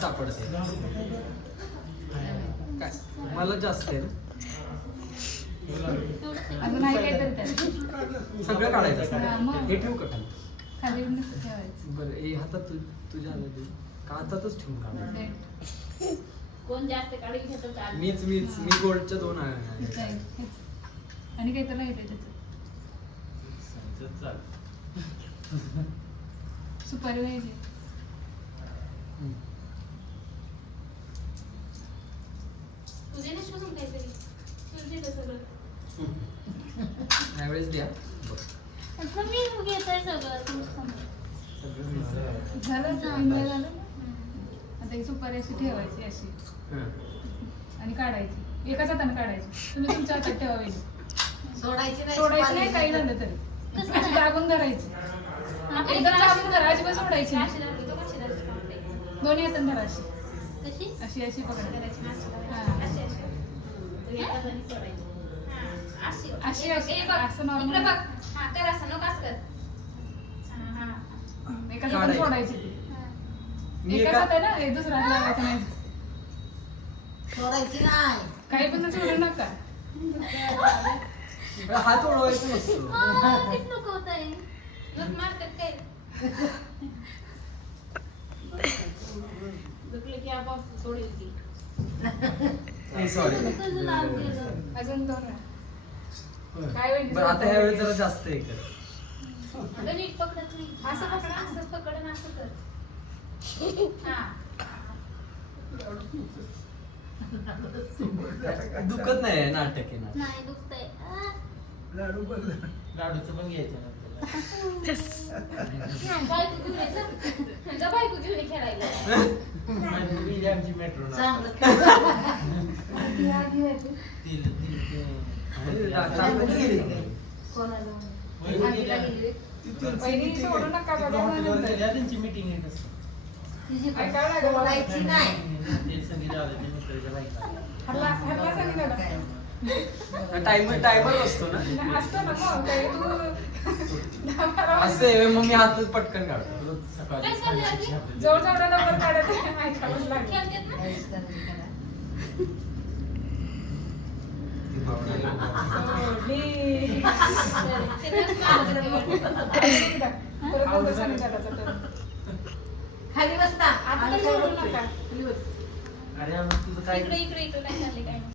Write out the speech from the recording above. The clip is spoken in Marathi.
सापडते. काय मला जास्त आहे ना. अजून आहे काय तर त्यात सगळं काढायचं असतं. हा, मग. हे ठेवू का खाली? खाली नुसतं ठेवायचं. बरं हे हातात तुझ्या हातात देऊ का हातातच ठेवून काढायचं? कोण जास्त काढून घेतो चालेल. मी गोल्डच्या 2 हेच आहे, हेच. आणि काही तर राहिलंय त्याचं सुपारी राहिली. तुझे नाही शोधून काहीतरी तुझे तर सगळं यावेळेस द्या बघ. आता मी घेतोय सगळं तू सांग. सगळं मिळालं. झालं चांगलं झालं ना. आता ही सुपारी अशी ठेवायची अशी हं. आणि काढायची एकाच हाताने काढायची. तुम्ही तुमच्या हातात ठेवावी सोडायची सोडायची नाही काही झालं तरी कसं अशी नाही? दाबून धरायची. आपण एकदम दाबून धरा अजिबात सोडायची अशी नाही. धरली, तो कशी धरली पावडे? दोन्ही हाताने धरा अशी कशी? अशी अशी पकडायची. करायची, असं हा. करायची. अशी, अशी. तो एका हाताने सोडायची. हा, अशी. अशी, हे बघ, अशी. हे बघ. असं normal. इकडे बघ. हा, कर असं, नको असं कर. हा, हा. एकाच हाताने काढायची. सोडायची ती. हा. मी एकाच एका हात आहे ना हे दुसरा हात लावायचा नाही. सोडायची नाही. काही पण सोडू नका. हात ओढवायचा नसतो. हा, तेच नको होतंय. लोक मारतात काय? दुखलं की आपोआप सोडेल ती. सॉरी. कसं लाभ गेलं? अजून 2 वेळा. काय होईल? बरं आता ह्या वेळेस जरा जास्त हे कर. अगं नीट पकडत नाही. असं पकड, असं पकड आणि असं कर. हा. दुखत नाही नाटक आहे ना. नाही दुखतंय. लाडूचं पण घ्यायचं नंतर. बायको घेऊन ये, चल. जा बायको घेऊन ये खेळायला. ही आमची मेट्रो चांगलं कोणाला पहिली सोडू नका बघा नंतर. त्यांची मीटिंग आहे कसं तिची काय काय लागलं? सोडायची नाही. ते संगीत आलं ते मित्राच्या बाईकला. हल्ला हल्ला सांगितलं का? टायमर असतो ना. असतं ना मग काही तू असं आहे मग मी हातच पटकन काढतो. सकाळी काय चाललंय आधी? जोर जोरात लवकर काढत ऐकावंच लागेल. खेळतात ना? सोडली. ते नसतं आवडत एवढं. परत नंतर सांगितलं का? खाली बसता आता सोडू नका. अरे आम्ही तुझं काय इकडे इकडे इकडे काय चाललंय काय नाही.